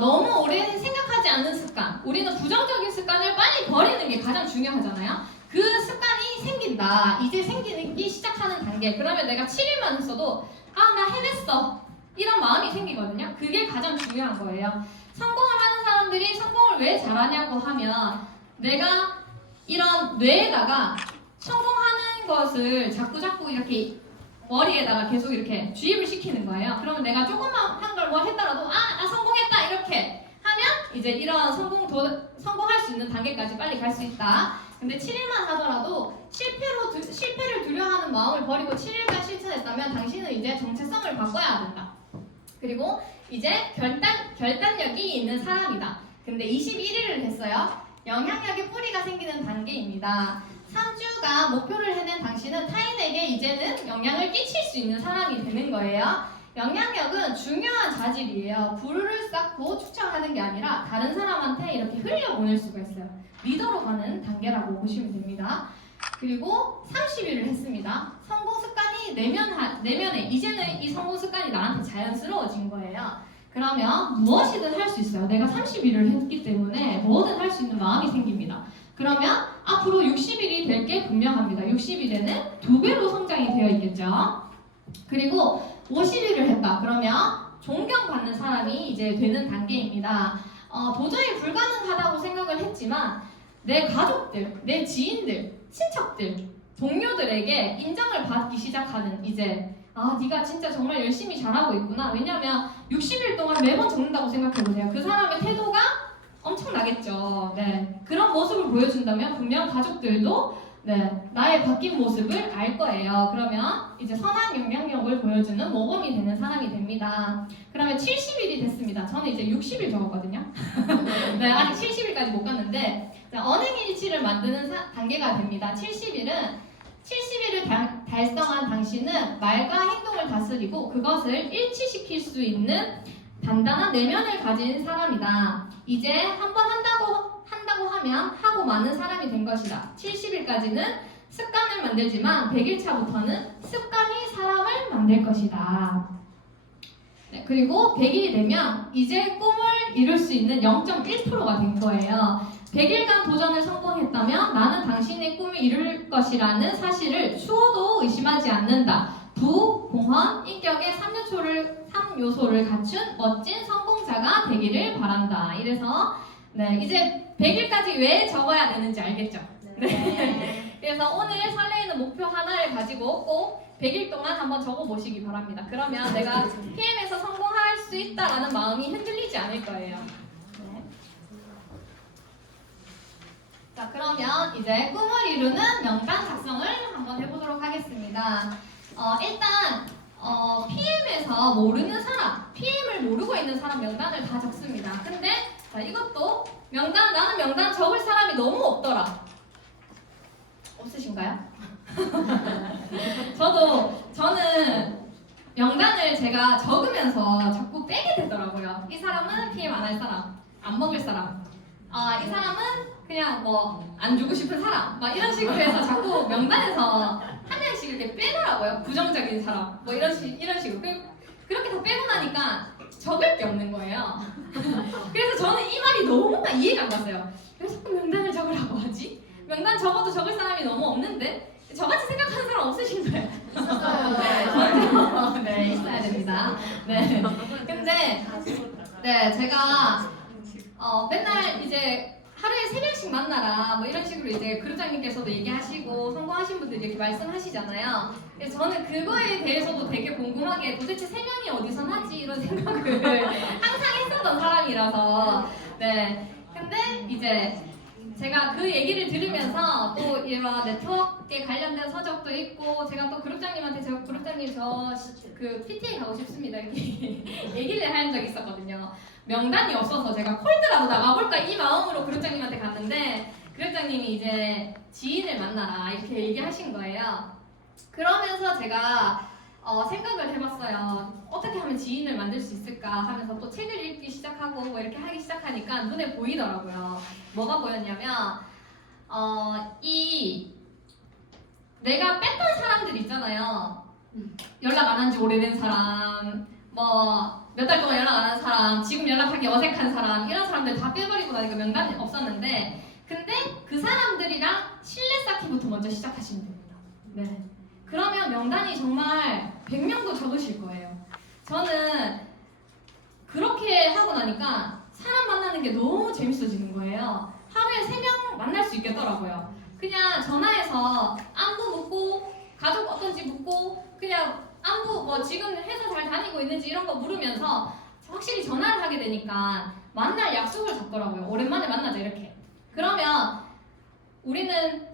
너무 오래 생각하지 않는 습관, 우리는 부정적인 습관을 빨리 버리는 게 가장 중요하잖아요. 그 습관이 생긴다. 이제 생기기 시작하는 단계. 그러면 내가 7일만 했어도 나 해냈어. 이런 마음이 생기거든요. 그게 가장 중요한 거예요. 성공을 하는 사람들이 성공을 왜 잘하냐고 하면 내가 이런 뇌에다가 성공하는 것을 자꾸 이렇게 머리에다가 계속 이렇게 주입을 시키는 거예요. 그러면 내가 조금만 한 걸 뭐 했더라도 나 성공했다 이렇게 하면 이제 이런 성공할 수 있는 단계까지 빨리 갈 수 있다. 근데 7일만 하더라도 실패를 두려워하는 마음을 버리고 7일간 실천했다면 당신은 이제 정체성을 바꿔야 된다. 그리고 이제 결단력이 있는 사람이다. 근데 21일을 했어요. 영향력의 뿌리가 생기는 단계입니다. 3주가 목표를 해낸 당신은 타인에게 이제는 영향을 끼칠 수 있는 사람이 되는 거예요. 영향력은 중요한 자질이에요. 부르를 쌓고 축적하는 게 아니라 다른 사람한테 이렇게 흘려보낼 수가 있어요. 리더로 가는 단계라고 보시면 됩니다. 그리고 30일을 했습니다. 성공 습관이 내면에 이제는 이 성공 습관이 나한테 자연스러워진 거예요. 그러면 무엇이든 할 수 있어요. 내가 30일을 했기 때문에 뭐든 할 수 있는 마음이 생깁니다. 그러면 앞으로 60일이 될 게 분명합니다. 60일에는 2배로 성장이 되어 있겠죠. 그리고 50일을 했다. 그러면 존경받는 사람이 이제 되는 단계입니다. 도저히 불가능하다고 생각을 했지만 내 가족들, 내 지인들, 친척들, 동료들에게 인정을 받기 시작하는 이제 네가 진짜 정말 열심히 잘하고 있구나. 왜냐면 60일 동안 매번 적는다고 생각해보세요. 그 사람의 태도가 엄청나겠죠. 네. 그런 모습을 보여준다면 분명 가족들도 나의 바뀐 모습을 알 거예요. 그러면 이제 선한 영향력을 보여주는 모범이 되는 사람이 됩니다. 그러면 70일이 됐습니다. 저는 이제 60일 적었거든요. 네, 아직 70일까지 못 갔는데 언행일치를 만드는 단계가 됩니다. 70일을 달성한 당신은 말과 행동을 다스리고 그것을 일치시킬 수 있는 단단한 내면을 가진 사람이다. 이제 한번 한다고 하면 하고 많은 사람이 된 것이다. 70일까지는 습관을 만들지만 100일차부터는 습관이 사람을 만들 것이다. 네, 그리고 100일이 되면 이제 꿈을 이룰 수 있는 0.1%가 된 거예요. 100일간 도전을 성공했다면 나는 당신의 꿈을 이룰 것이라는 사실을 추호도 의심하지 않는다. 부, 공헌, 인격의 3요소를 갖춘 멋진 성공자가 되기를 바란다. 이래서 이제 100일까지 왜 적어야 되는지 알겠죠? 네. 그래서 오늘 설레이는 목표 하나를 가지고 꼭 100일 동안 한번 적어보시기 바랍니다. 그러면 내가 PM에서 성공할 수 있다라는 마음이 흔들리지 않을 거예요. 자, 그러면 이제 꿈을 이루는 명단 작성을 한번 해보도록 하겠습니다. 일단 PM에서 모르는 사람, PM을 모르고 있는 사람 명단을 다 적습니다. 근데 자, 이것도 나는 명단 적을 사람이 너무 없더라. 없으신가요? 저는 명단을 제가 적으면서 자꾸 빼게 되더라고요. 이 사람은 PM 안 할 사람, 안 먹을 사람. 이 사람은 그냥 뭐 안 주고 싶은 사람. 막 이런 식으로 해서 자꾸 명단에서 한 명씩 이렇게 빼더라고요. 부정적인 사람. 뭐 이런 식으로. 그렇게 다 빼고 나니까 적을 게 없는 거예요. 그래서 저는 이 말이 너무나 이해가 안 갔어요. 왜 자꾸 명단을 적으라고 하지? 명단 적어도 적을 사람이 너무 없는데? 저같이 생각하는 사람 없으신가요? 있어요. 네, 있어야 됩니다. 네. 근데, 네, 제가, 맨날 이제 하루에 3명씩 만나라, 뭐 이런 식으로 이제 그룹장님께서도 얘기하시고, 성공하신 분들이 이렇게 말씀하시잖아요. 그래서 저는 그거에 대해서도 되게 궁금하게 도대체 3명이 어디서 나지? 이런 생각을 항상 했었던 사람이라서, 네. 근데 이제, 제가 그 얘기를 들으면서 또 이런 네트워크에 관련된 서적도 있고 제가 또 그룹장님한테 제가 그룹장님 그 PTA 가고 싶습니다 이렇게 얘기를 한 적이 있었거든요. 명단이 없어서 제가 콜드라도 나가볼까 이 마음으로 그룹장님한테 갔는데 그룹장님이 이제 지인을 만나라 이렇게 얘기하신 거예요. 그러면서 제가 생각을 해봤어요. 어떻게 하면 지인을 만들 수 있을까 하면서 또 책을 읽기 시작하고 뭐 이렇게 하기 시작하니까 눈에 보이더라고요. 뭐가 보였냐면 이 내가 뺐던 사람들 있잖아요. 연락 안 한 지 오래된 사람, 뭐 몇 달 동안 연락 안 한 사람, 지금 연락하기 어색한 사람 이런 사람들 다 빼버리고 나니까 명단이 없었는데 근데 그 사람들이랑 신뢰 쌓기부터 먼저 시작하시면 됩니다. 네. 그러면 명단이 정말 100명도 적으실 거예요. 저는 그렇게 하고 나니까 사람 만나는 게 너무 재밌어지는 거예요. 하루에 3명 만날 수 있겠더라고요. 그냥 전화해서 안부 묻고 가족 어떤지 묻고 그냥 안부 뭐 지금 회사 잘 다니고 있는지 이런 거 물으면서 확실히 전화를 하게 되니까 만날 약속을 잡더라고요. 오랜만에 만나자 이렇게. 그러면 우리는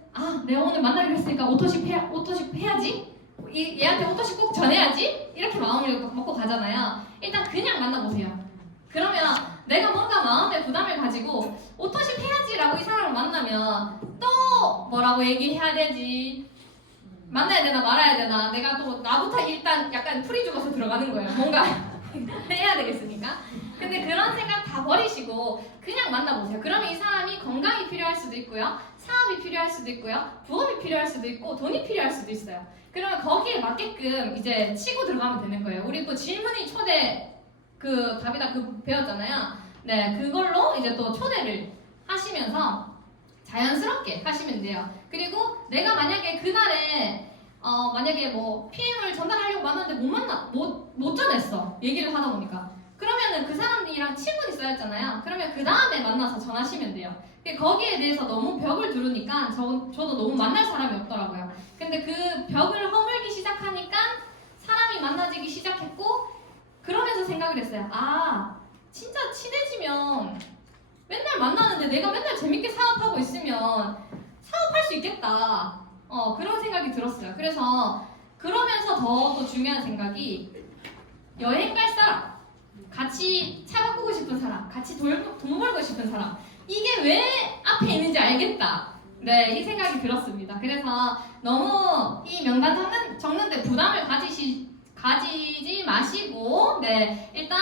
내가 오늘 만나기로 했으니까 오토십 해야지? 얘한테 오토십 꼭 전해야지? 이렇게 마음을 먹고 가잖아요. 일단 그냥 만나보세요. 그러면 내가 뭔가 마음에 부담을 가지고 오토십 해야지라고 이 사람을 만나면 또 뭐라고 얘기해야 되지? 만나야 되나 말아야 되나? 내가 또 나부터 일단 약간 풀이 죽어서 들어가는 거예요. 뭔가 해야 되겠으니까. 근데 그런 생각 다 버리시고 그냥 만나보세요. 그러면 이 사람이 건강이 필요할 수도 있고요. 사업이 필요할 수도 있고요. 부업이 필요할 수도 있고 돈이 필요할 수도 있어요. 그러면 거기에 맞게끔 이제 치고 들어가면 되는 거예요. 우리 또 질문이 초대 답이다 배웠잖아요. 네, 그걸로 이제 또 초대를 하시면서 자연스럽게 하시면 돼요. 그리고 내가 만약에 그날에 만약에 뭐 PM을 전달하려고 만났는데 못 전했어. 얘기를 하다 보니까. 그러면은 그 사람이랑 친분이 쌓였잖아요. 그러면 그 다음에 만나서 전하시면 돼요. 거기에 대해서 너무 벽을 두르니까 저도 너무 만날 사람이 없더라고요. 근데 그 벽을 허물기 시작하니까 사람이 만나지기 시작했고 그러면서 생각을 했어요. 진짜 친해지면 맨날 만나는데 내가 맨날 재밌게 사업하고 있으면 사업할 수 있겠다. 그런 생각이 들었어요. 그래서 그러면서 더 또 중요한 생각이 여행 갈 사람, 같이 차 바꾸고 싶은 사람, 같이 돈 벌고 싶은 사람 이게 왜 앞에 있는지 알겠다. 네, 이 생각이 들었습니다. 그래서 너무 이 명단 적는데 부담을 가지지 마시고 네, 일단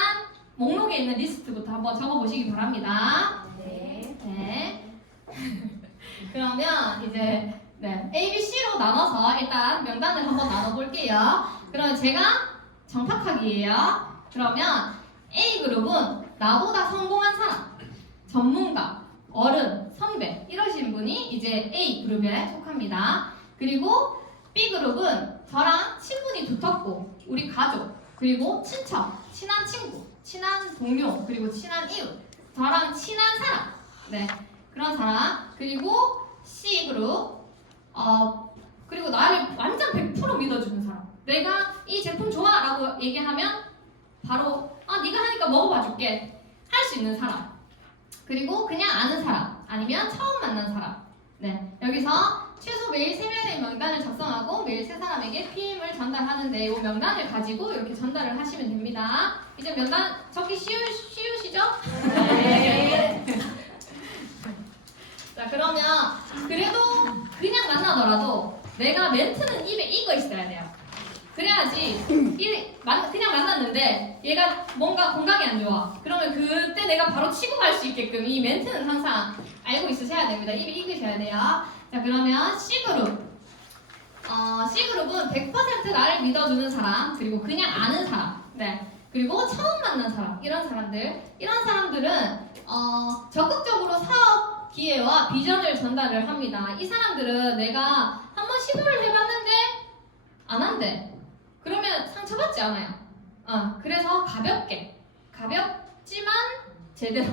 목록에 있는 리스트부터 한번 적어보시기 바랍니다. 네. 그러면 이제 A, B, C로 나눠서 일단 명단을 한번 나눠볼게요. 그러면 제가 정탁하기예요. 그러면 A그룹은 나보다 성공한 사람, 전문가, 어른, 선배 이러신 분이 이제 A그룹에 속합니다. 그리고 B그룹은 저랑 친분이 두텁고 우리 가족, 그리고 친척, 친한 친구, 친한 동료, 그리고 친한 이웃, 저랑 친한 사람, 네, 그런 사람. 그리고 C그룹, 그리고 나를 완전 100% 믿어주는 사람. 내가 이 제품 좋아 라고 얘기하면 바로 네가 하니까 먹어봐 줄게 할 수 있는 사람. 그리고 그냥 아는 사람 아니면 처음 만난 사람 네, 여기서 최소 매일 3명의 명단을 작성하고 매일 3사람에게 PM을 전달하는데 이 명단을 가지고 이렇게 전달을 하시면 됩니다. 이제 명단 적기 쉬우시죠? 네. 자, 그러면 그래도 그냥 만나더라도 내가 멘트는 입에 익어 있어야 돼요. 그래야지 그냥 만났는데 얘가 뭔가 건강이 안 좋아. 그러면 그때 내가 바로 치고 갈 수 있게끔 이 멘트는 항상 알고 있으셔야 됩니다. 입에 익으셔야 돼요. 자, 그러면 C그룹. C그룹은 100% 나를 믿어주는 사람, 그리고 그냥 아는 사람, 네. 그리고 처음 만난 사람, 이런 사람들은 적극적으로 사업 기회와 비전을 전달을 합니다. 이 사람들은 내가 한번 시도를 해봤는데 안 한대. 그러면 상처받지 않아요. 그래서 가볍지만 제대로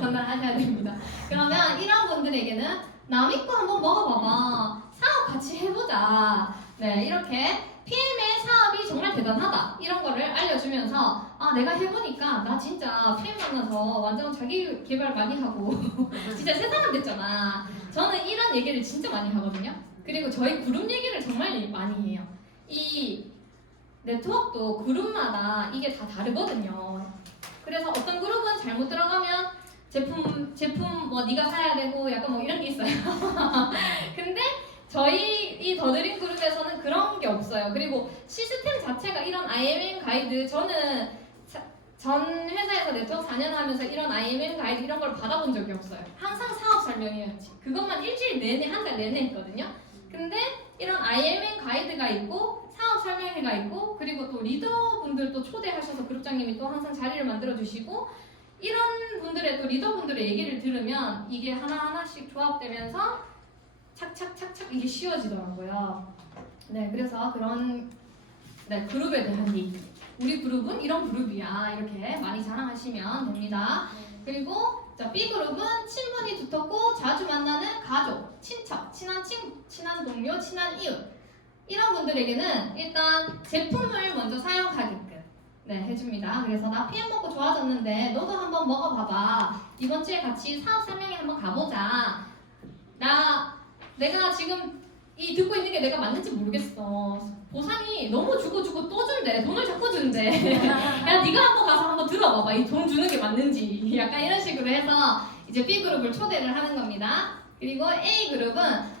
전달하셔야 됩니다. 그러면 이런 분들에게는 나 믿고 한번 먹어봐봐. 사업 같이 해보자. 네, 이렇게 PM의 사업이 정말 대단하다. 이런 거를 알려주면서 내가 해보니까 나 진짜 PM 만나서 완전 자기 개발 많이 하고 진짜 새 사람 됐잖아. 저는 이런 얘기를 진짜 많이 하거든요. 그리고 저희 그룹 얘기를 정말 많이 해요. 이 네트워크도 그룹마다 이게 다 다르거든요. 그래서 어떤 그룹은 잘못 들어가면 제품 뭐 네가 사야 되고 약간 뭐 이런 게 있어요. 근데 저희 이 더드림 그룹에서는 그런 게 없어요. 그리고 시스템 자체가 이런 IMM 가이드, 저는 전 회사에서 네트워크 4년 하면서 이런 IMM 가이드 이런 걸 받아본 적이 없어요. 항상 사업 설명이었지. 그것만 일주일 내내 한 달 내내 했거든요. 근데 이런 IMM 가이드가 있고 사업 설명회가 있고 그리고 또 리더분들도 초대하셔서 그룹장님이 또 항상 자리를 만들어 주시고 이런 분들의 또 리더분들의 얘기를 들으면 이게 하나하나씩 조합되면서 착착착착 이게 쉬워지더라고요. 네, 그래서 그런 그룹에 대한 얘기. 우리 그룹은 이런 그룹이야. 이렇게 많이 자랑하시면 됩니다. 그리고 B그룹은 친분이 두텁고 자주 만나는 가족, 친척, 친한 친구, 친한 동료, 친한 이웃. 이런 분들에게는 일단 제품을 먼저 사용하게끔 해줍니다. 그래서 나 PM 먹고 좋아졌는데 너도 한번 먹어봐봐. 이번 주에 같이 사업 설명회 한번 가보자. 내가 지금 듣고 있는 게 내가 맞는지 모르겠어. 보상이 너무 주고 또 준대. 돈을 자꾸 준대. 야, 네가 한번 가서 한번 들어봐봐. 이 돈 주는 게 맞는지. 약간 이런 식으로 해서 이제 B그룹을 초대를 하는 겁니다. 그리고 A그룹은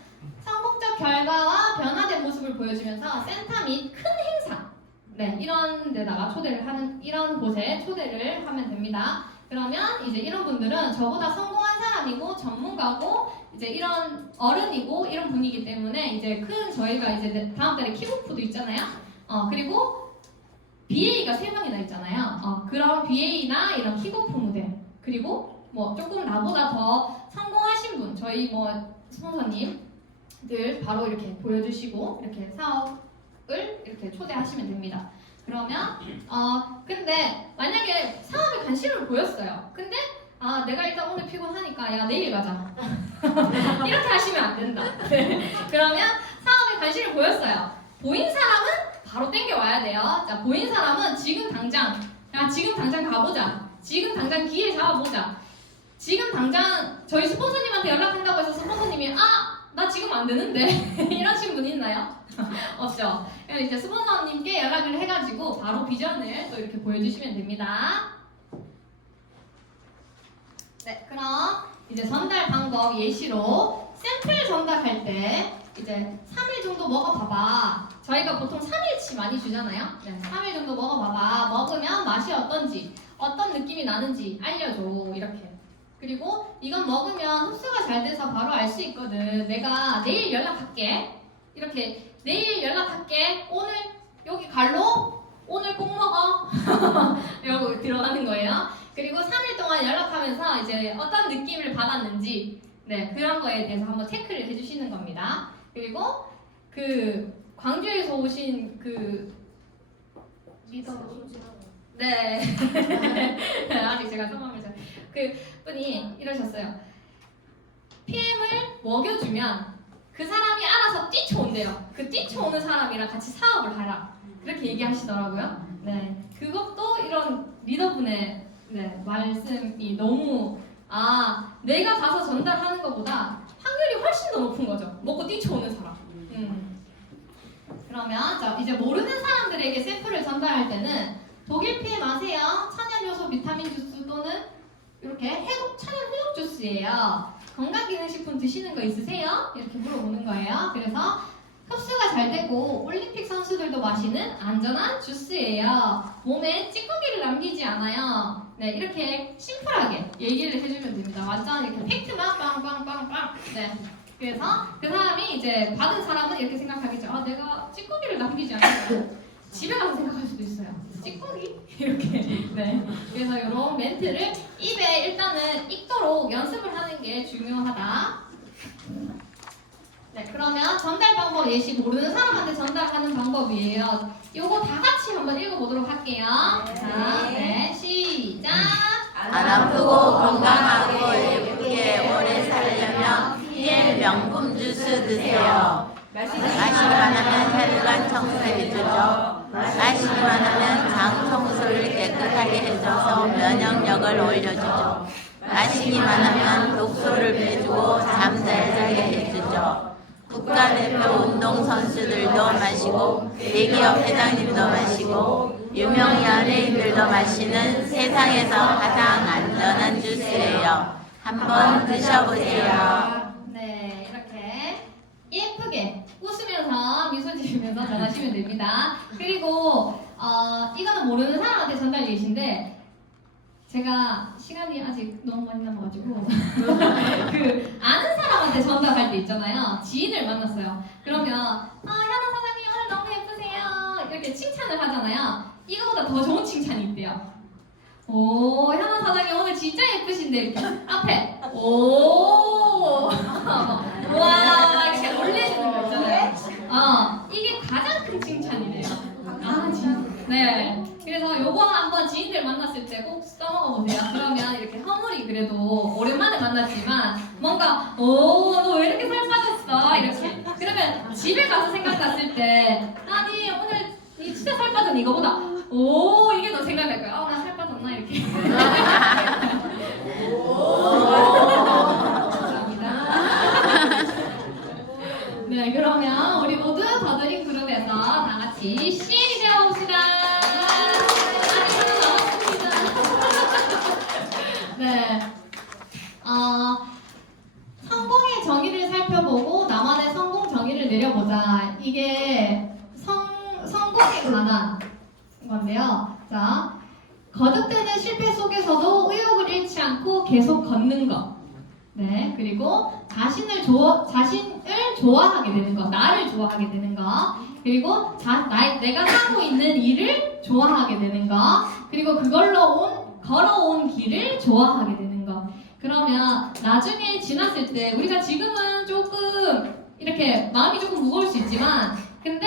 성공적 결과와 변화된 모습을 보여주면서 센터 및 큰 행사 이런 데다가 이런 곳에 초대를 하면 됩니다. 그러면 이제 이런 분들은 저보다 성공한 사람이고 전문가고 이제 이런 어른이고 이런 분이기 때문에 이제 저희가 이제 다음 달에 킥오프도 있잖아요. 그리고 BA가 3명이나 있잖아요. 그런 BA나 이런 킥오프 무대 그리고 뭐 조금 나보다 더 성공하신 분 저희 뭐 스폰서님들 바로 이렇게 보여주시고 이렇게 사업을 이렇게 초대하시면 됩니다. 그러면 근데 만약에 사업에 관심을 보였어요. 근데 내가 일단 오늘 피곤하니까 야 내일 가자. 이렇게 하시면 안 된다. 그러면 사업에 관심을 보였어요. 보인 사람은 바로 땡겨 와야 돼요. 자, 보인 사람은 지금 당장 가보자. 지금 당장 기회 잡아보자. 지금 당장 저희 스폰서님한테 연락한다고 해서 스폰서님이 나 지금 안 되는데 이러신 분 있나요? 없죠. 그래서 이제 스폰서님께 연락을 해가지고 바로 비전을 또 이렇게 보여주시면 됩니다. 네, 그럼 이제 전달 방법 예시로 샘플 전달할 때 이제 3일 정도 먹어봐봐. 저희가 보통 3일치 많이 주잖아요. 3일 정도 먹어봐봐. 먹으면 맛이 어떤지, 어떤 느낌이 나는지 알려줘. 이렇게. 그리고 이건 먹으면 흡수가 잘 돼서 바로 알 수 있거든. 내가 내일 연락할게. 이렇게 내일 연락할게. 오늘 여기 갈로? 오늘 꼭 먹어. 이러고 들어가는 거예요. 그리고 3일 동안 연락하면서 이제 어떤 느낌을 받았는지 그런 거에 대해서 한번 체크를 해주시는 겁니다. 그리고 광주에서 오신 리더 아직 제가 성함을 분이 이러셨어요. PM을 먹여주면 그 사람이 알아서 뛰쳐온대요. 그 뛰쳐오는 사람이랑 같이 사업을 하라. 그렇게 얘기하시더라고요. 그것도 이런 리더분의 말씀이 너무 내가 가서 전달하는 것보다 확률이 훨씬 더 높은 거죠. 먹고 뛰쳐오는 사람. 그러면 이제 모르는 사람들에게 샘플을 전달할 때는 독일 피해 마세요. 천연 요소 비타민 주스 또는 이렇게 천연 해독 주스예요. 건강기능식품 드시는 거 있으세요? 이렇게 물어보는 거예요. 그래서 흡수가 잘 되고 올림픽 선수들도 마시는 안전한 주스예요. 몸에 찌꺼기를 남기지 않아요. 네, 이렇게 심플하게 얘기를 해주면 됩니다. 완전 이렇게 팩트만 빵빵빵빵. 네. 그래서 그 사람이 이제 받은 사람은 이렇게 생각하겠죠. 내가 찌꺼기를 남기지 않았어요. 집에 가서 생각할 수도 있어요. 찌꺼기? 이렇게. 네. 그래서 이런 멘트를 입에 일단은 익도록 연습을 하는 게 중요하다. 네, 그러면 전달 방법 예시 모르는 사람한테 전달하는 방법이에요. 요거 다 같이 한번 읽어보도록 할게요. 자, 네, 시작. 안 아프고 건강하고 예쁘게 오래 살려면 PL 명품 주스 드세요. 마시기만 하면 혈관 청소해주죠. 마시기만 하면 장 청소를 깨끗하게 해줘서 면역력을 올려주죠. 마시기만 하면 독소를 빼주고 잠 잘 자게 해주죠. 국가대표 운동선수들도 마시고 대기업 회장님도 마시고 유명 연예인들도 마시는 세상에서 가장 안전한 주스예요. 한번 드셔보세요. 네, 이렇게 예쁘게 웃으면서 미소 지으면서 전하시면 됩니다. 그리고 이거는 모르는 사람한테 전달 예시인데 제가 시간이 아직 너무 많이 남아가지고 그 아는 사람한테 전달할 때 있잖아요. 지인을 만났어요. 그러면 현아 사장님 오늘 너무 예쁘세요. 이렇게 칭찬을 하잖아요. 이거보다 더 좋은 칭찬이 있대요. 오, 현아 사장님 오늘 진짜 예쁘신데 이렇게 앞에 오 와 이렇게 놀래시는 거 있잖아요. 이게 가장 큰 칭찬이래요. 진짜. 네. 그래서 요거 한번 지인들 만났을 때 꼭 써먹어 보세요. 그러면 이렇게 허물이 그래도 오랜만에 만났지만 뭔가 너 왜 이렇게 살 빠졌어? 이렇게. 그러면 집에 가서 생각났을 때 아니 오늘 니 진짜 살 빠진 이거보다 이게 더 생각날 거야. 나 살 빠졌나? 이렇게. 감사합니다. 네, 그러면 우리 모두 더드림 그룹에서 다 같이 CN이 되어봅시다. 네, 성공의 정의를 살펴보고 나만의 성공 정의를 내려보자. 이게 성공에 관한 건데요. 자, 거듭되는 실패 속에서도 의욕을 잃지 않고 계속 걷는 것. 네, 그리고 자신을 좋아하게 되는 것, 나를 좋아하게 되는 것, 그리고 내가 하고 있는 일을 좋아하게 되는 것, 그리고 그걸로 걸어온 길을 좋아하게 되는 것. 그러면 나중에 지났을 때 우리가 지금은 조금 이렇게 마음이 조금 무거울 수 있지만 근데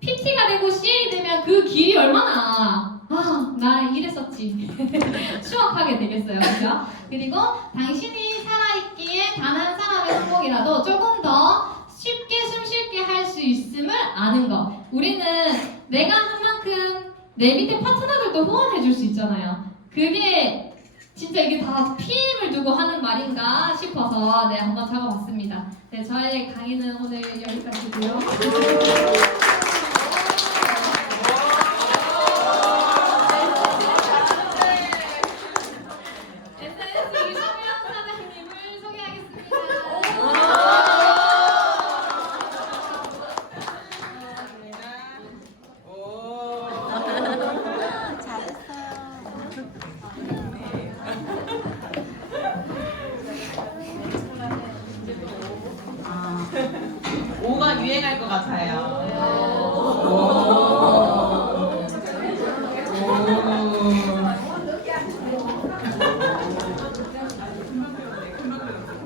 PT가 되고 CL이 되면 그 길이 얼마나 나 이랬었지 추억하게 되겠어요. 그렇죠? 그리고 당신이 살아있기에 단 한 사람의 성공이라도 조금 더 쉽게 숨쉽게 할 수 있음을 아는 것. 우리는 내가 한 만큼 내 밑에 파트너들도 후원해 줄 수 있잖아요. 그게 진짜 이게 다 PM을 두고 하는 말인가 싶어서 네, 한번 적어봤습니다. 네, 저의 강의는 오늘 여기까지고요. 오가 유행할 것 같아요.